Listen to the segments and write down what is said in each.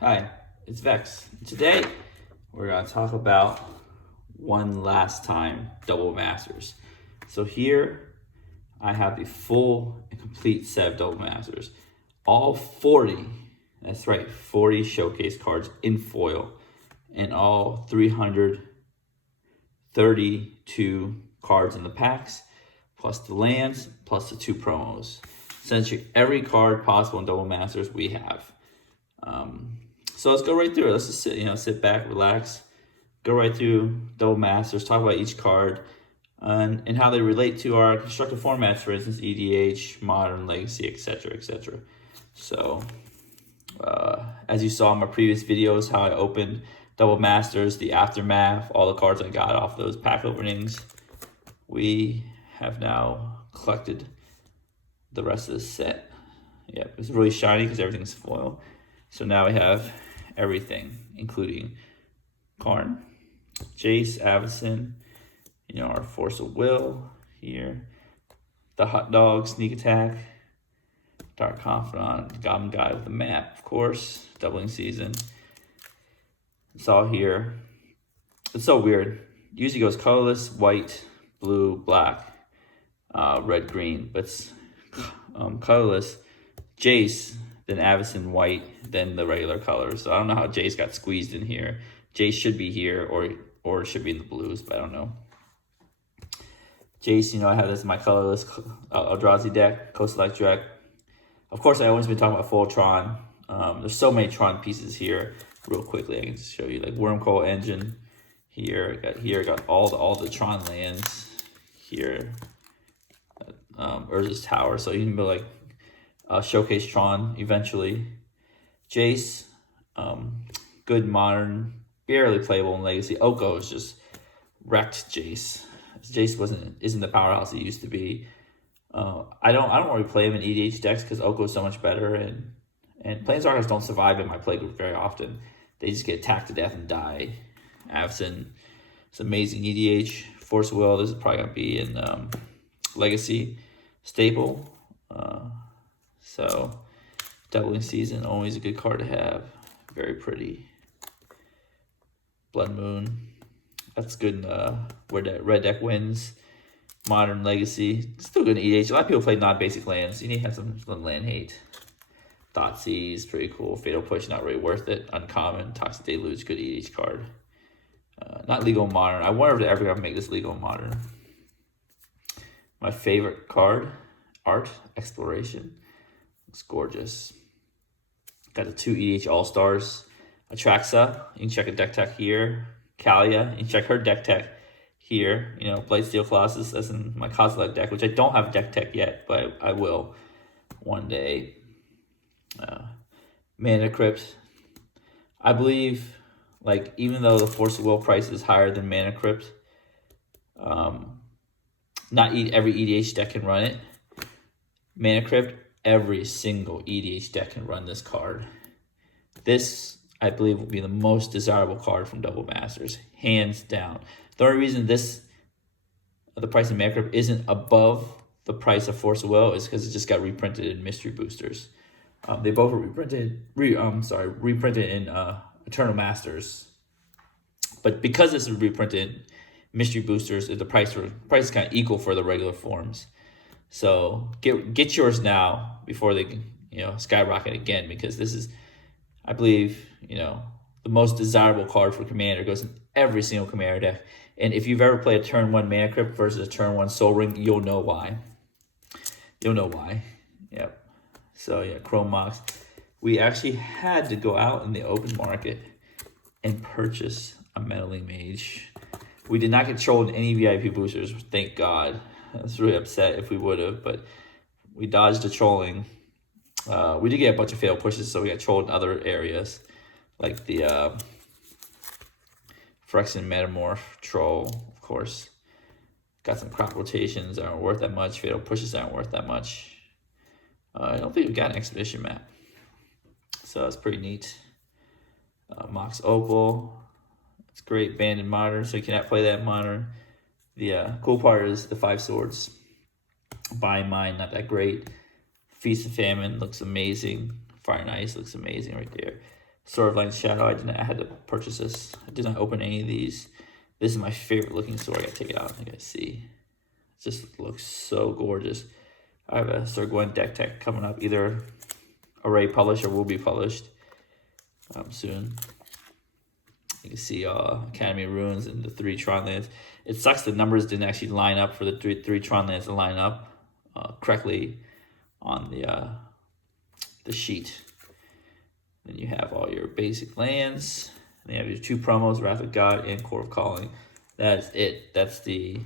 Hi, it's Vex. Today, we're going to talk about one last time double masters. So here, I have the full and complete set of double masters. All 40, that's right, 40 showcase cards in foil, and all 332 cards in the packs, plus the lands, plus the 2 promos. Essentially, every card possible in double masters we have. So let's go right through it. Let's just sit back, relax, go right through double masters, talk about each card, and how they relate to our constructed formats, for instance, EDH, Modern, Legacy, etc., etc. So, as you saw in my previous videos, how I opened double masters, the aftermath, all the cards I got off those pack openings, we have now collected the rest of the set. Yep, it's really shiny because everything's foil. So now we have everything, including Karn, Jace, Avacyn, our Force of Will here, the Hot Dog, Sneak Attack, Dark Confidant, Goblin Guy with the map, of course, Doubling Season. It's all here. It's so weird. Usually goes colorless, white, blue, black, red, green, but it's colorless. Jace, then Avacyn white, then the regular colors. So I don't know how Jace got squeezed in here. Jace should be here, or should be in the blues, but I don't know. Jace, I have this in my colorless Eldrazi deck, Co-Select deck. Of course, I always been talking about full Tron. There's so many Tron pieces here. Real quickly, I can just show you, like Wormcoil Engine here. I got all the Tron lands here. Urza's Tower, so you can build like Showcase Tron eventually. Jace, good Modern, barely playable in Legacy. Oko is just wrecked Jace. Jace isn't the powerhouse it used to be. I don't really play him in EDH decks because Oko is so much better, and Planeswalkers don't survive in my playgroup very often. They just get attacked to death and die. Avacyn, it's amazing EDH. Force of Will, this is probably gonna be in Legacy staple. So Doubling Season, always a good card to have. Very pretty. Blood Moon, that's good where Red Deck wins. Modern, Legacy, still good in EDH. A lot of people play non-basic lands. You need to have some land hate. Thoughtseize, pretty cool. Fatal Push, not really worth it. Uncommon. Toxic Deluge, good EDH card. Not legal in Modern. I wonder if they're ever going to make this legal in Modern. My favorite card, Art Exploration. Looks gorgeous. Got the 2 EDH All-Stars. Atraxa, you can check a deck tech here. Kalia, you can check her deck tech here. Blightsteel Colossus, that's in my Kozilek deck, which I don't have a deck tech yet, but I will one day. Mana Crypt. I believe, even though the Force of Will price is higher than Mana Crypt, not every EDH deck can run it. Mana Crypt, every single EDH deck can run this card. This, I believe, will be the most desirable card from Double Masters, hands down. The only reason the price of Mana Crypt isn't above the price of Force of Will is because it just got reprinted in Mystery Boosters. They both were reprinted in Eternal Masters. But because this is reprinted Mystery Boosters, the price is kind of equal for the regular forms. So get yours now before they skyrocket again, because this is, I believe, the most desirable card for Commander. It goes in every single Commander deck. And if you've ever played a turn 1 Mana Crypt versus a turn 1 Soul Ring, you'll know why. Yep. So yeah, Chrome Mox. We actually had to go out in the open market and purchase a Meddling Mage. We did not get trolled in any VIP boosters, thank God. I was really upset if we would have, but we dodged the trolling. We did get a bunch of failed pushes, so we got trolled in other areas, like the Phyrexian Metamorph troll, of course. Got some crop rotations that aren't worth that much. Fatal pushes aren't worth that much. I don't think we got an Expedition map, so that's pretty neat. Mox Opal, it's great. Banned in Modern, so you cannot play that in Modern. The cool part is the 5 swords. Buying Mine, not that great. Feast and Famine looks amazing. Fire and Ice looks amazing right there. Sword of Light and Shadow. I had to purchase this. I did not open any of these. This is my favorite looking sword. I gotta take it out. I gotta see. It just looks so gorgeous. I have a Sir Gwen deck tech coming up, either already published or will be published soon. You can see Academy Runes and the 3 Tron lands. It sucks the numbers didn't actually line up for the three Tron lands to line up correctly on the sheet. Then you have all your basic lands. Then you have your 2 promos, Wrath of God and Court of Calling. That's it. That's the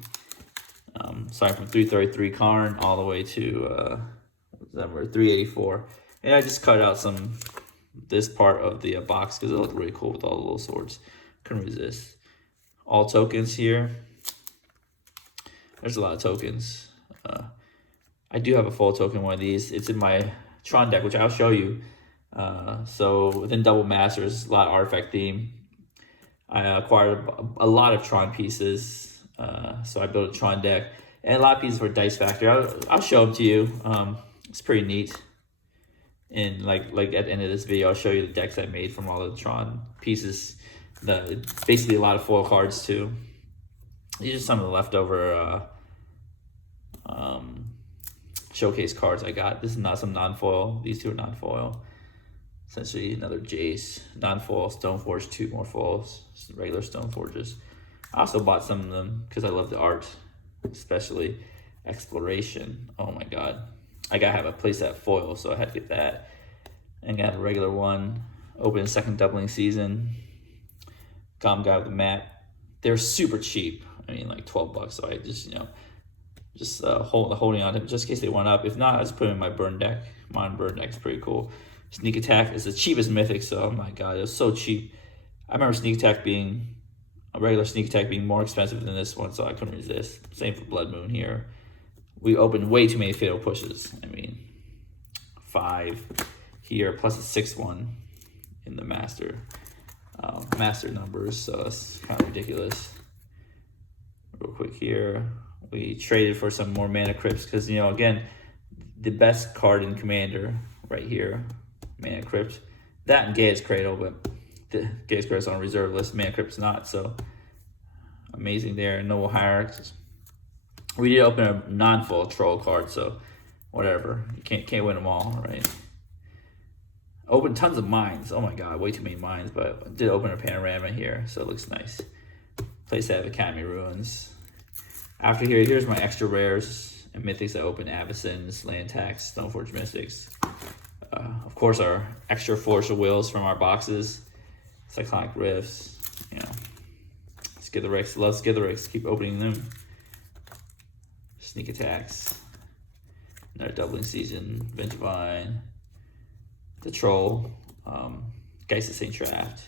starting from 333 Karn all the way to number 384. And I just cut out this part of the box because it looked really cool with all the little swords. Couldn't resist. All tokens here. There's a lot of tokens. I do have a full token one of these. It's in my Tron deck, which I'll show you. So within Double Masters, a lot of artifact theme. I acquired a lot of Tron pieces. So I built a Tron deck and a lot of pieces for Dice Factory. I'll show them to you. It's pretty neat. And like at the end of this video, I'll show you the decks I made from all the Tron pieces. Basically a lot of foil cards too. These are some of the leftover showcase cards I got. This is not some non-foil. These 2 are non-foil. Essentially another Jace, non-foil, Stoneforge, 2 more foils, regular Stoneforges. I also bought some of them because I love the art, especially Exploration. Oh my god. I gotta have a playset foil, so I had to get that. And got a regular one, open second doubling season. Got them with the map. They're super cheap. I mean, like 12 bucks. So I just holding on to them just in case they went up. If not, I just put them in my burn deck. My burn deck is pretty cool. Sneak Attack is the cheapest mythic, so oh my god, it was so cheap. I remember Sneak Attack being a regular Sneak Attack being more expensive than this one, so I couldn't resist. Same for Blood Moon here. We opened way too many fatal pushes. I mean, 5 here plus a 6th one in the master numbers, so it's kind of ridiculous. Real quick here, we traded for some more Mana Crypts because, you know, again, the best card in Commander right here, Mana Crypt. That and Gaia's Cradle, but the Gaia's Cradle's on reserve list, Mana Crypt's not, so amazing there. Noble Hierarchs. We did open a non-full troll card, so whatever. You can't win them all, right? Open tons of mines. Oh my god, way too many mines, but I did open a panorama here, so it looks nice. Place that Academy Ruins. After here, here's my extra rares and mythics. I opened Avacyn's, Land Tax, Stoneforge Mystics. Of course, our extra Force of Wills from our boxes. Cyclonic Rifts, you know. Skitherix, love Skitherix, keep opening them. Sneak Attacks. Another doubling season, Vengevine. The Troll, Geist of St. Traft.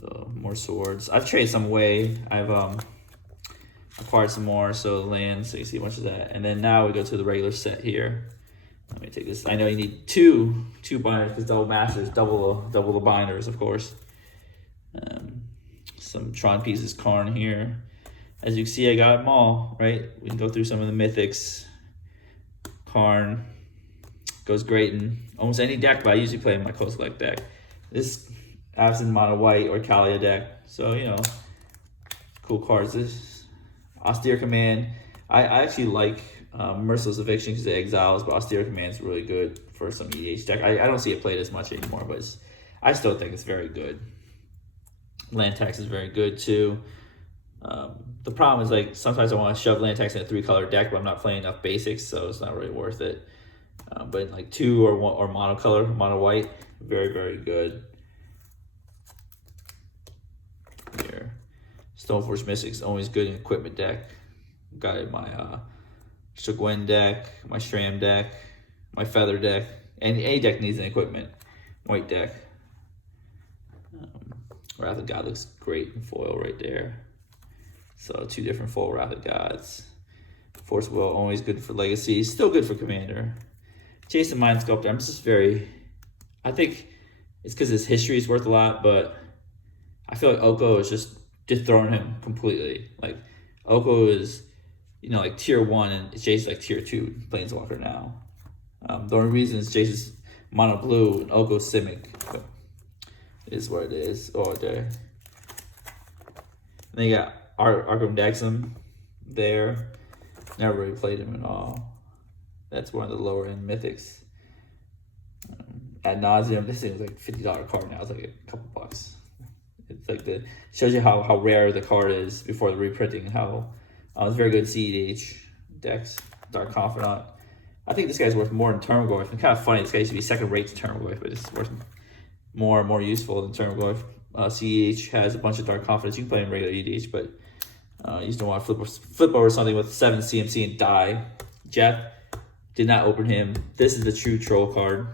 So more swords. I've traded some away. I've acquired some more, so lands, so you see how much of that. And then now we go to the regular set here. Let me take this. I know you need two binders because double masters, double the binders, of course. Some Tron pieces, Karn here. As you can see, I got them all, right? We can go through some of the mythics. Karn goes great in almost any deck, but I usually play in my co-select deck. This absent mono white or Kalia deck, so you know, cool cards. This Austere Command, I actually like Merciless Eviction because it exiles, but Austere Command is really good for some EDH deck. I don't see it played as much anymore, but I still think it's very good. Land Tax is very good too. The problem is, like, sometimes I want to shove Land Tax in a 3-color deck, but I'm not playing enough basics, so it's not really worth it. But in like 2 or monocolor, mono white, very, very good. Here, Stoneforge Mystics, always good in equipment deck. Got it in my Shogwen deck, my Shram deck, my Feather deck, and any deck needs an equipment. White deck. Wrath of God looks great in foil right there. So 2 different full Wrath of Gods. Force of Will, always good for Legacy, still good for Commander. Jason Mind Sculptor, I'm just very, I think it's because his history is worth a lot, but I feel like Oko is just dethroning him completely. Like, Oko is, you know, like tier 1, and Jace's like tier 2 Planeswalker now. The only reason is Jace's mono blue and Oko's Simic. But is what it is. Oh, there. Then you got Arkham Dexum there. Never really played him at all. That's one of the lower end mythics. Ad nauseum. This thing is like $50 card now. It's like a couple bucks. It's like shows you how rare the card is before the reprinting and how it's very good CEDH decks. Dark Confidant. I think this guy's worth more than Termagorth. It's kind of funny. This guy used to be second rate to Termagorth, but it's worth more useful than Termagorth. CEDH has a bunch of Dark Confidants. You can play in regular EDH, but you just don't want to flip over something with 7 CMC and die. Jeff did not open him. This is the true troll card.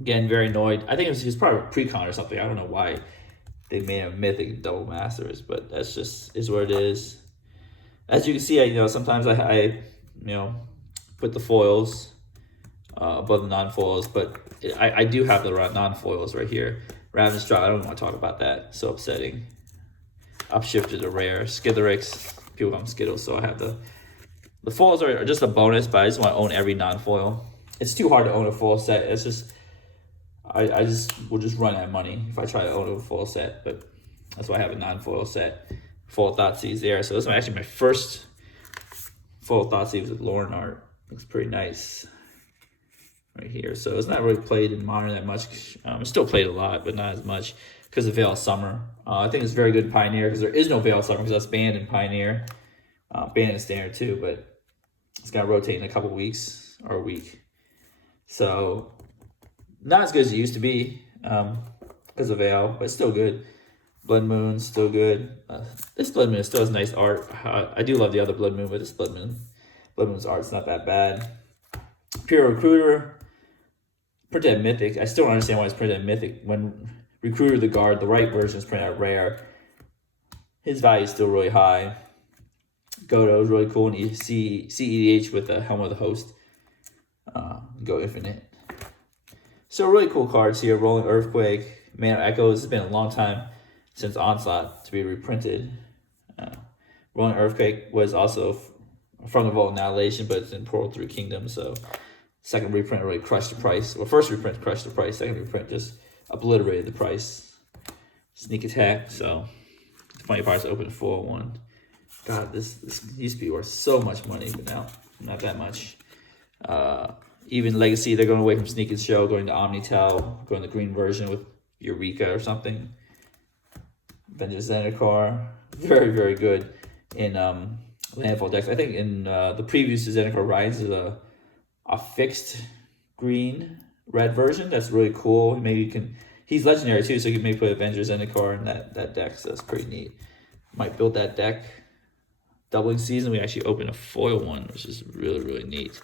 Again, very annoyed. I think it was probably a pre-con or something. I don't know why they made a mythic double masters, but that's just is what it is. As you can see, sometimes I put the foils above the non-foils, but I do have the non-foils right here. Ravenous Drop, I don't want to talk about that. So upsetting. Upshifted to rare. Skitherix, people call them Skittles, so I have the foils are just a bonus, but I just want to own every non-foil. It's too hard to own a full set. It's just I will just run out of money if I try to own a full set, but that's why I have a non-foil set. Full Thoughtseize there. So this is actually my first full Thoughtseize with Lauren art. Looks pretty nice right here. So it's not really played in Modern that much. It's still played a lot, but not as much because of Veil of Summer. I think it's very good in Pioneer because there is no Veil of Summer because that's banned in Pioneer. Banned in Standard too, but it's got to rotate in a couple weeks or a week. So not as good as it used to be because of Veil, but still good. Blood Moon, still good. This Blood Moon still has nice art. I do love the other Blood Moon, but this Blood Moon's art's not that bad. Pure Recruiter, printed at Mythic. I still don't understand why it's printed at Mythic. When Recruiter the Guard, the right version is printed at Rare. His value is still really high. Godo is really cool, and you see CEDH with the Helm of the Host. Go Infinite. So really cool cards here. Rolling Earthquake, Man of Echoes. It's been a long time since Onslaught to be reprinted. Rolling Earthquake was also from the Vault of Annihilation, but it's in Portal 3 Kingdom, so second reprint really crushed the price. Well, first reprint crushed the price, second reprint just obliterated the price. Sneak Attack, so the funny part is open full one. God, this used to be worth so much money, but now not that much. Even Legacy, they're going away from Sneak and Show, going to Omnitel, going to the green version with Eureka or something. Vengeance Zendikar, very, very good in landfall decks. I think in the previews to Zendikar Rise is a fixed green-red version. That's really cool. Maybe you can... He's legendary too, so you can maybe put Avengers Zendikar in that deck, so that's pretty neat. Might build that deck. Doubling Season, we actually opened a foil one, which is really, really neat.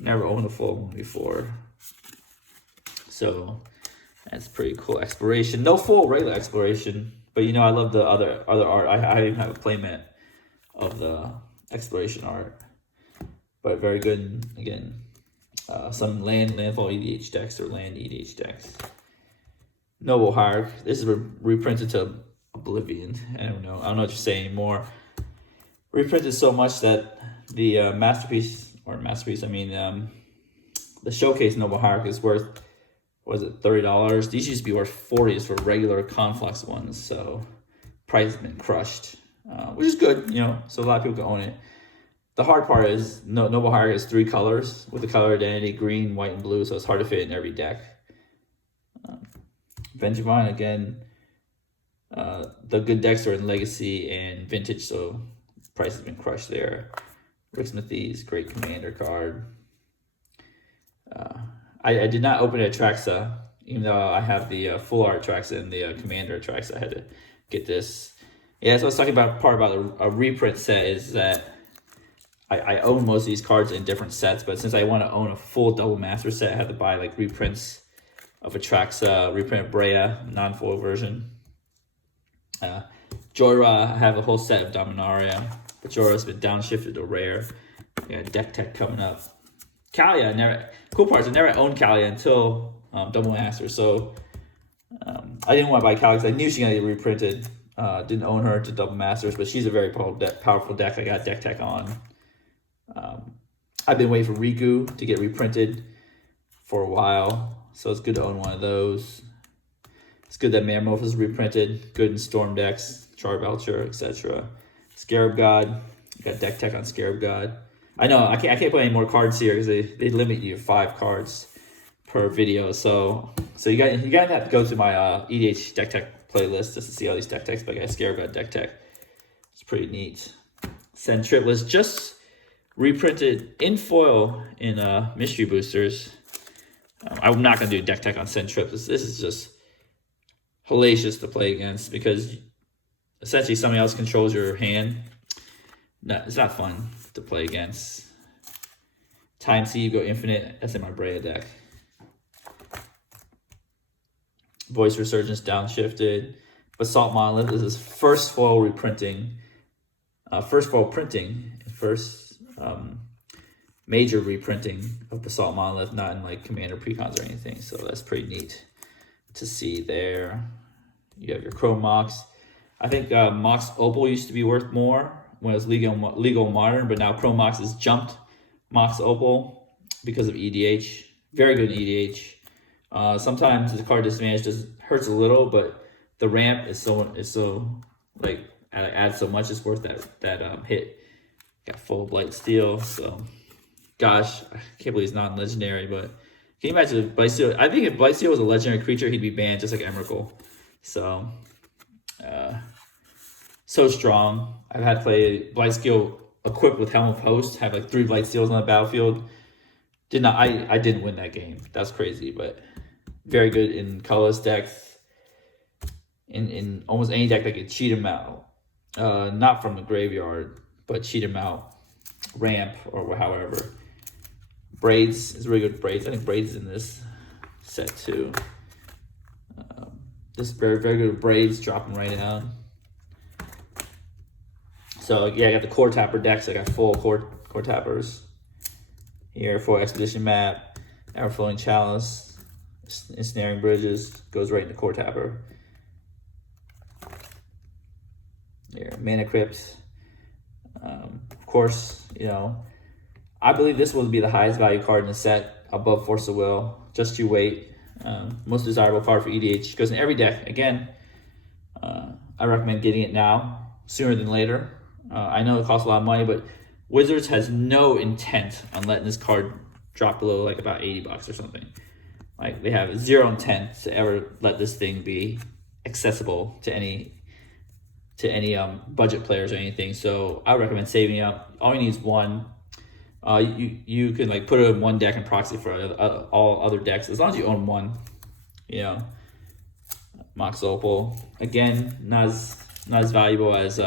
Never owned a foil one before. So that's pretty cool. Exploration. No full regular Exploration, but I love the other art. I even have a playmat of the Exploration art. But very good, again. Some landfall EDH decks or land EDH decks. Noble Hierarch. This is reprinted to Oblivion. I don't know what to say anymore. Reprinted so much that the the showcase Noble Hierarch is worth, what is it, $30? These used to be worth $40 for regular Conflux ones, so price has been crushed, which is good, so a lot of people can own it. The hard part is Noble Hierarch has 3 colors with the color identity, green, white, and blue, so it's hard to fit in every deck. Vengevine, again, the good decks are in Legacy and Vintage, so price has been crushed there. Rick Smithy's great commander card. I did not open Atraxa, even though I have the full art Atraxa and the commander Atraxa. I had to get this. Yeah, so I was talking about a reprint set is that I own most of these cards in different sets, but since I want to own a full double master set, I have to buy like reprints of Atraxa, reprint of Brea, non-foil version. Joyra, I have a whole set of Dominaria, but Joyra's been downshifted to rare. Deck Tech coming up. Kalia, cool parts, I never owned Kalia until Double Master, so I didn't want to buy Kalia because I knew she was going to get reprinted. Didn't own her to Double Masters, but she's a very powerful deck. I got Deck Tech on. I've been waiting for Riku to get reprinted for a while, So it's good to own one of those. It's good that Mammoth is reprinted. Good in Storm decks, Charbelcher, etc. Scarab God. You got deck tech on Scarab God. I know I can't put any more cards here because they limit you to 5 cards per video. So you gotta have to go to my EDH deck tech playlist just to see all these deck techs. But I got Scarab God deck tech. It's pretty neat. Send Triplets just reprinted in foil in mystery boosters. I'm not gonna do deck tech on Send Triplets. This is just hellacious to play against because essentially somebody else controls your hand. No, it's not fun to play against. Time Sieve, go infinite. That's in my Brea deck. Voice Resurgence downshifted. Basalt Monolith is his first foil reprinting. First foil printing. First major reprinting of Basalt Monolith, not in like Commander Precons or anything. So that's pretty neat to see there. You have your Chrome Mox. I think Mox Opal used to be worth more when it was legal modern, but now Chrome Mox has jumped Mox Opal because of EDH. Very good in EDH. Sometimes the card disadvantage just hurts a little, but the ramp is so like adds so much. It's worth that hit. Got full Blight Steel. So, gosh, I can't believe he's not legendary, but. Can you imagine if Blightsteel? I think if Blightsteel was a legendary creature, he'd be banned just like Emrakul. So, so strong. I've had to play Blightsteel equipped with Helm of Host, have like 3 Blightsteels on the battlefield. I didn't win that game. That's crazy, but very good in colorless decks. In almost any deck that could cheat him out. Not from the graveyard, but cheat him out. Ramp or however. Braids is really good. Braids. I think Braids is in this set too. This is very good with Braids, dropping right down. So yeah, I got the core tapper decks. I got full core tappers here for Expedition Map, Everflowing Chalice, Ensnaring Bridges goes right into core tapper. Here, Mana Crypt. Of course, you know. I believe this will be the highest value card in the set, above Force of Will. Just You Wait. Most desirable card for EDH. Goes in every deck. Again, I recommend getting it now, sooner than later. I know it costs a lot of money, but Wizards has no intent on letting this card drop below like about $80 or something. Like they have zero intent to ever let this thing be accessible to any budget players or anything. So I recommend saving up. All you need is one. You can like put it in one deck and proxy for all other decks as long as you own one. You know, Mox Opal again, not as valuable as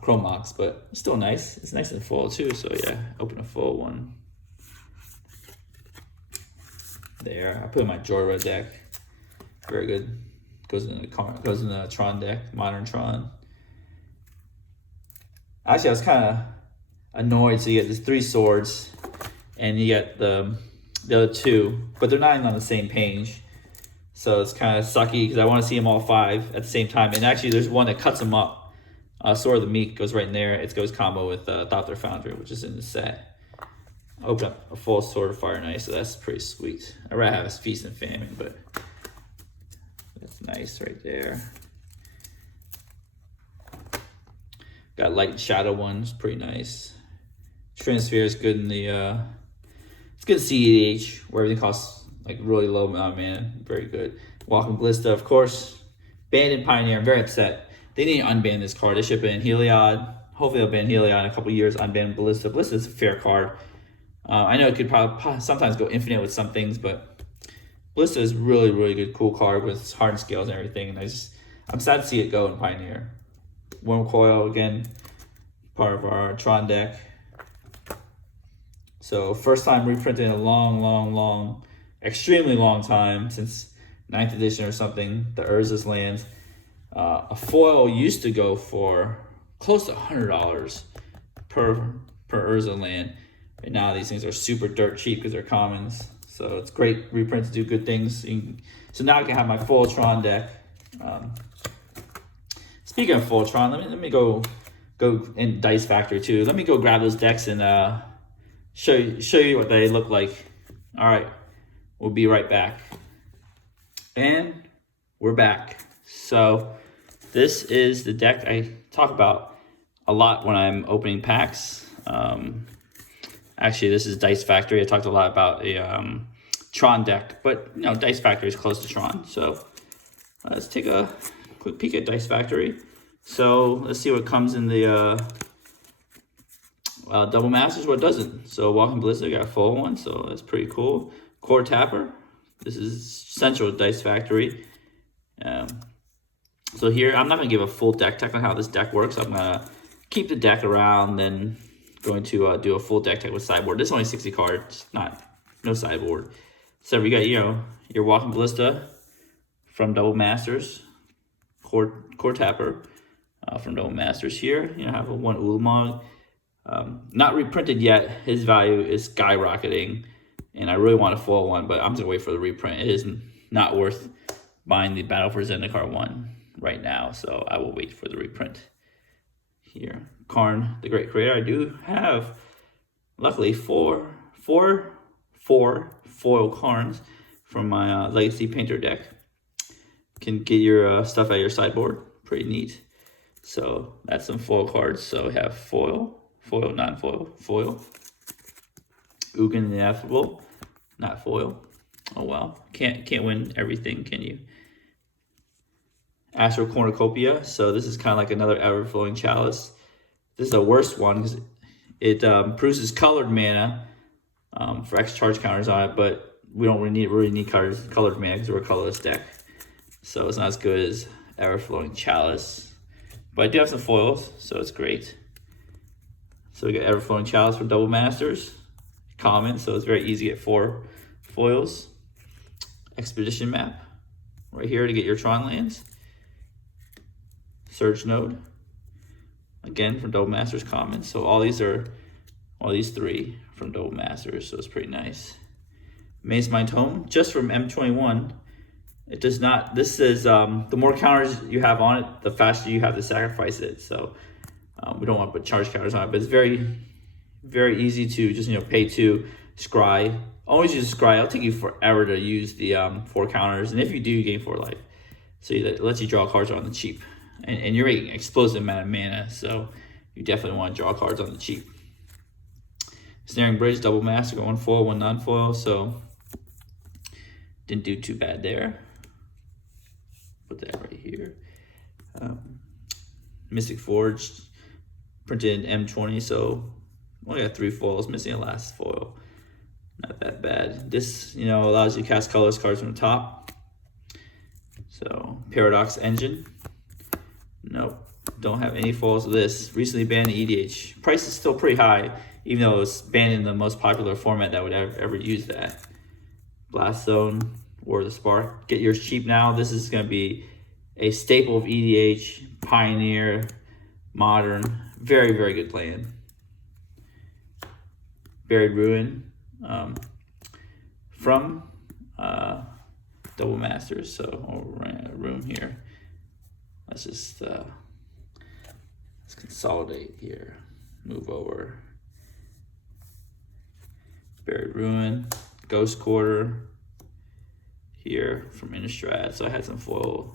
Chrome Mox, but still nice. It's nice and full too. So yeah, open a full one. There, I put in my Jorah deck. Very good. Goes in the Tron deck, Modern Tron. Actually, I was kind of annoyed. So you get these 3 swords, and you get the other 2, but they're not even on the same page. So it's kind of sucky because I want to see them all 5 at the same time. And actually, there's one that cuts them up. Sword of the Meek goes right in there. It goes combo with Thopter Foundry, which is in the set. Open up a full Sword of Fire and Ice, so that's pretty sweet. I'd rather have a Feast and Famine, but that's nice right there. Got Light and Shadow ones, pretty nice. Transfer is good in the it's good CEDH where everything costs like really low amount of mana. Very good. Welcome Ballista, of course. Banned in Pioneer. I'm very upset. They need to unban this card. They should ban Heliod. Hopefully they'll ban Heliod in a couple years. Unban Ballista. Ballista is a fair card. I know it could probably sometimes go infinite with some things, but Ballista is really good, cool card with hardened scales and everything. And I'm sad to see it go in Pioneer. Worm Coil again, part of our Tron deck. So first time reprinted in a long, extremely long time, since 9th edition or something, the Urza's lands. A foil used to go for close to $100 per Urza land. Right now these things are super dirt cheap because they're commons. So it's great reprint to do good things. So now I can have my full Tron deck. Speaking of full Tron, let me go in Dice Factory too. Let me go grab those decks and show you what they look like. All right, We'll be right back. And we're back. So this is the deck I talk about a lot when I'm opening packs. Actually, this is Dice Factory. I talked a lot about a Tron deck, but you know, Dice Factory is close to Tron. So let's take a quick peek at Dice Factory. So let's see what comes in the Double Masters, what doesn't. So Walking Ballista got a full one, so that's pretty cool. Core Tapper. This is Central Dice Factory. So here, I'm not going to give a full deck tech on how this deck works. I'm going to keep the deck around, then going to do a full deck tech with sideboard. This is only 60 cards, no sideboard. So we got, you know, your Walking Ballista from Double Masters, Core Tapper from Double Masters here. You know, have a one Ulamog. Not reprinted yet. His value is skyrocketing, and I really want a full one, but I'm just gonna wait for the reprint. It is not worth buying the Battle for Zendikar one right now, so I will wait for the reprint. Here, Karn, the Great Creator. I do have, luckily, four foil Karns from my Legacy Painter deck. Can get your stuff out of your sideboard. Pretty neat. So that's some foil cards. So we have foil, non-foil, foil. Ugin the Ineffable, not foil. Oh well, can't win everything, can you? Astral Cornucopia. So this is kind of like another Everflowing Chalice. This is the worst one because it produces colored mana for X charge counters on it, but we don't really need colored mana because we're a colorless deck. So it's not as good as Everflowing Chalice. But I do have some foils, so it's great. So we got Everflowing Chalice for Double Masters. Common, so it's very easy to get 4 foils. Expedition Map, right here to get your Tron lands. Surge Node, again from Double Masters common. So all these 3 from Double Masters, so it's pretty nice. Maze Mind Tome, just from M21. It does not, this is, the more counters you have on it, the faster you have to sacrifice it. So we don't want to put charge counters on it, but it's very, very easy to just, you know, pay 2, scry. Always use scry. It'll take you forever to use the 4 counters, and if you do, you gain 4 life. So it lets you draw cards on the cheap, and you're getting explosive amount of mana, so you definitely want to draw cards on the cheap. Snaring Bridge, Double Master, got 1 foil, 1 non-foil, so didn't do too bad there. Put that right here. Mystic Forge, printed M20, so only got 3 foils, missing a last foil. Not that bad. This, you know, allows you to cast colorless cards from the top. So Paradox Engine. Nope, don't have any foils of this. Recently banned EDH. Price is still pretty high, even though it's banned in the most popular format that would ever use that. Blast Zone, War of the Spark. Get yours cheap now. This is going to be a staple of EDH, Pioneer, Modern. Very, very good plan. Buried Ruin from Double Masters. So we're running out of room here. Let's just let's consolidate here. Move over. Buried Ruin, Ghost Quarter here from Innistrad. So I had some foil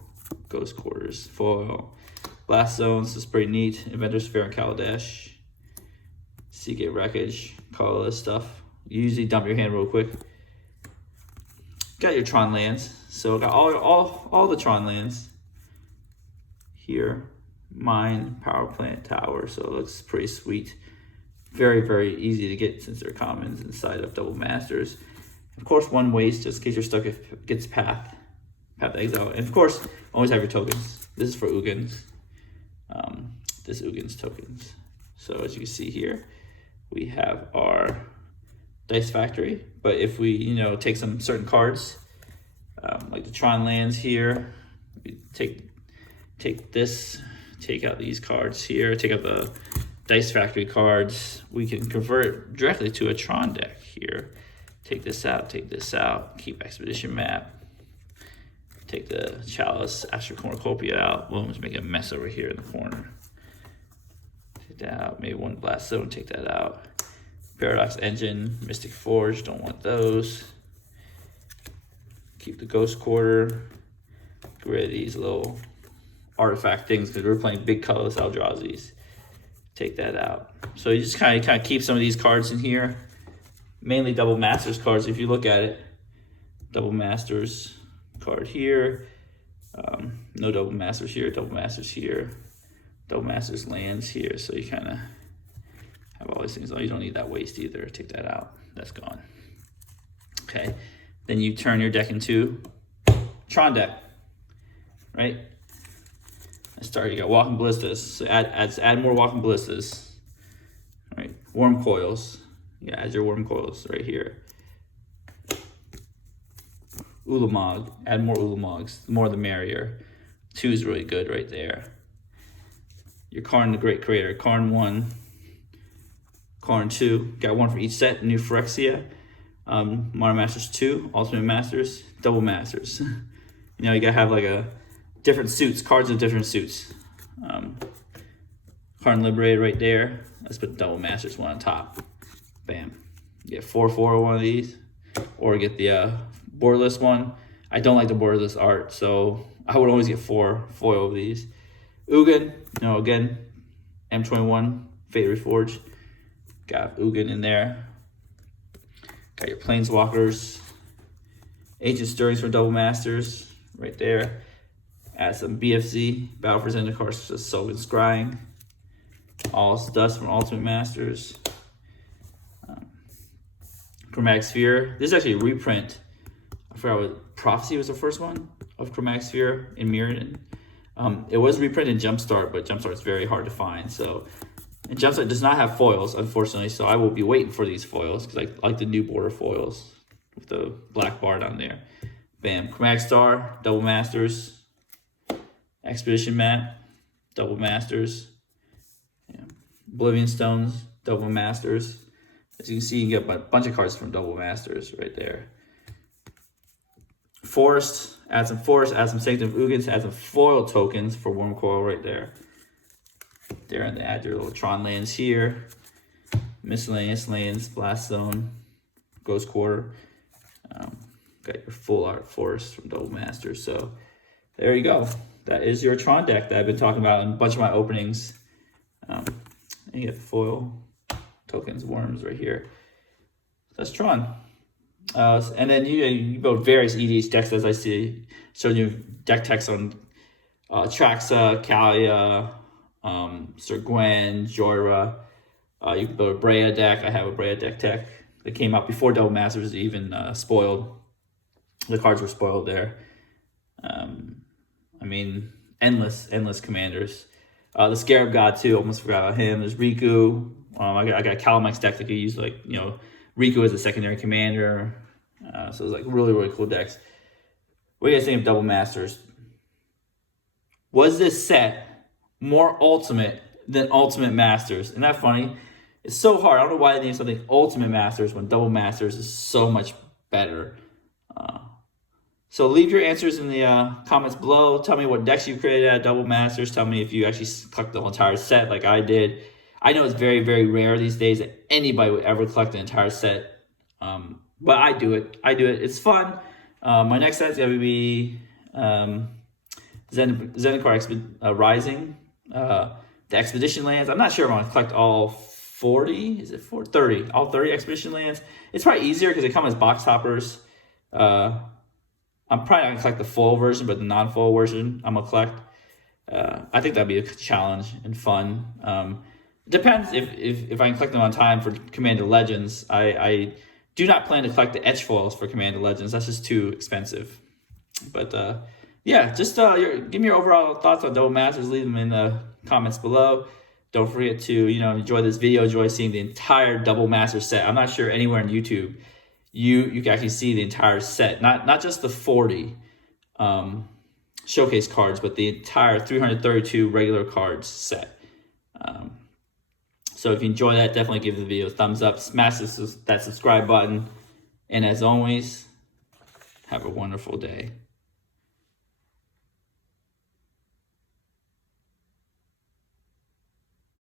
Ghost Quarters, foil Blast Zones. This is pretty neat. Inventor's Fair and Kaladesh. Seagate Wreckage, colorless stuff. You usually dump your hand real quick. Got your Tron lands. So got all the Tron lands here. Mine, Power Plant, Tower. So it looks pretty sweet. Very, very easy to get since they're commons inside of Double Masters. Of course, 1 waste just in case you're stuck if it gets Path Exile. And of course, always have your tokens. This is for Ugins. This Ugins tokens. So as you can see here, we have our Dice Factory. But if we, you know, take some certain cards, like the Tron lands here, we take this, take out these cards here, take out the Dice Factory cards, we can convert it directly to a Tron deck here. Take this out, keep Expedition Map, take the Chalice, Astral Cornucopia out. Boom, just make a mess over here in the corner. Take that out, maybe 1 Blast Zone, take that out. Paradox Engine, Mystic Forge, don't want those. Keep the ghost quarter. Get rid of these little artifact things because we're playing big colorless Eldrazi's. Take that out. So you just kind of keep some of these cards in here. Mainly double masters cards if you look at it. Double masters card here. No double masters here, double masters here. Double masters lands here. So you kind of have all these things. Oh, you don't need that waste either. Take that out. That's gone. Okay. Then you turn your deck into Tron deck. Right? Let's start. You got Walking Ballistas. So add more Walking Ballistas. All right. Worm Coils. Yeah, add your Worm Coils right here. Ulamog. Add more Ulamogs. The more the merrier. 2 is really good right there. Your Karn the Great Creator. Karn 1. Karn 2. Got 1 for each set. New Phyrexia. Modern Masters 2. Ultimate Masters. Double Masters. You know, you gotta have like a different suits. Cards of different suits. Karn Liberated right there. Let's put Double Masters 1 on top. Bam. You get 4/4 one of these. Or get the borderless one. I don't like the borderless art, so I would always get 4 foil of these. Ugin, you know, again, M21, Fate Reforged. Got Ugin in there. Got your Planeswalkers. Ancient Stirrings for Double Masters, right there. Add some BFZ, Battle for Zendikar, just Sogan Scrying. All Dust from Ultimate Masters. Chromatic Sphere. This is actually a reprint. I forgot what Prophecy was the first one of Chromatic Sphere in Mirrodin. It was reprinted in Jumpstart, but Jumpstart is very hard to find. So, and Jumpstart does not have foils, unfortunately. So I will be waiting for these foils because I like the new border foils with the black bar down there. Bam, Chromatic Star, Double Masters, Expedition Map, Double Masters, yeah. Oblivion Stones, Double Masters. As you can see, you can get a bunch of cards from Double Masters right there. Forest, add some Sanctum of Ugins, add some foil tokens for Worm Coil right there. There, and they add your little Tron lands here. Miscellaneous lands, Blast Zone, Ghost Quarter. Got your full art Forest from Double Masters. So there you go. That is your Tron deck that I've been talking about in a bunch of my openings. And you get foil tokens, worms right here. That's Tron. And then you build various EDH decks, as I see. Showed you deck text on Traxa, Kalia, Sir Gwen, Jorah. You can build a Brea deck. I have a Brea deck that came out before Double Masters was even spoiled. The cards were spoiled there. I mean, endless commanders. The Scarab God too. Almost forgot about him. There's Riku. I got Calamite's deck that could use Riku as a secondary commander. So it's like really cool decks. What do you guys think of Double Masters? Was this set more ultimate than Ultimate Masters? Isn't that funny? It's so hard. I don't know why they named something Ultimate Masters when Double Masters is so much better. So leave your answers in the comments below. Tell me what decks you created at Double Masters. Tell me if you actually collect the whole entire set like I did. I know it's very rare these days that anybody would ever collect the entire set. But I do it. It's fun. My next set is going to be Zendikar Rising. The Expedition lands. I'm not sure if I'm going to collect all 40. Is it 30? All 30 Expedition lands. It's probably easier because they come as box toppers. I'm probably not going to collect the full version, but the non-full version I'm going to collect. I think that'd be a challenge and fun. Depends if I can collect them on time for Commander Legends. I do not plan to collect the etch foils for Commander Legends. That's just too expensive. But yeah, just give me your overall thoughts on Double Masters. Leave them in the comments below. Don't forget to enjoy this video. Enjoy seeing the entire Double Master set. I'm not sure anywhere on YouTube you can actually see the entire set, not just the 40 showcase cards, but the entire 332 regular cards set. So if you enjoy that, definitely give the video a thumbs up, smash that subscribe button, and as always, have a wonderful day.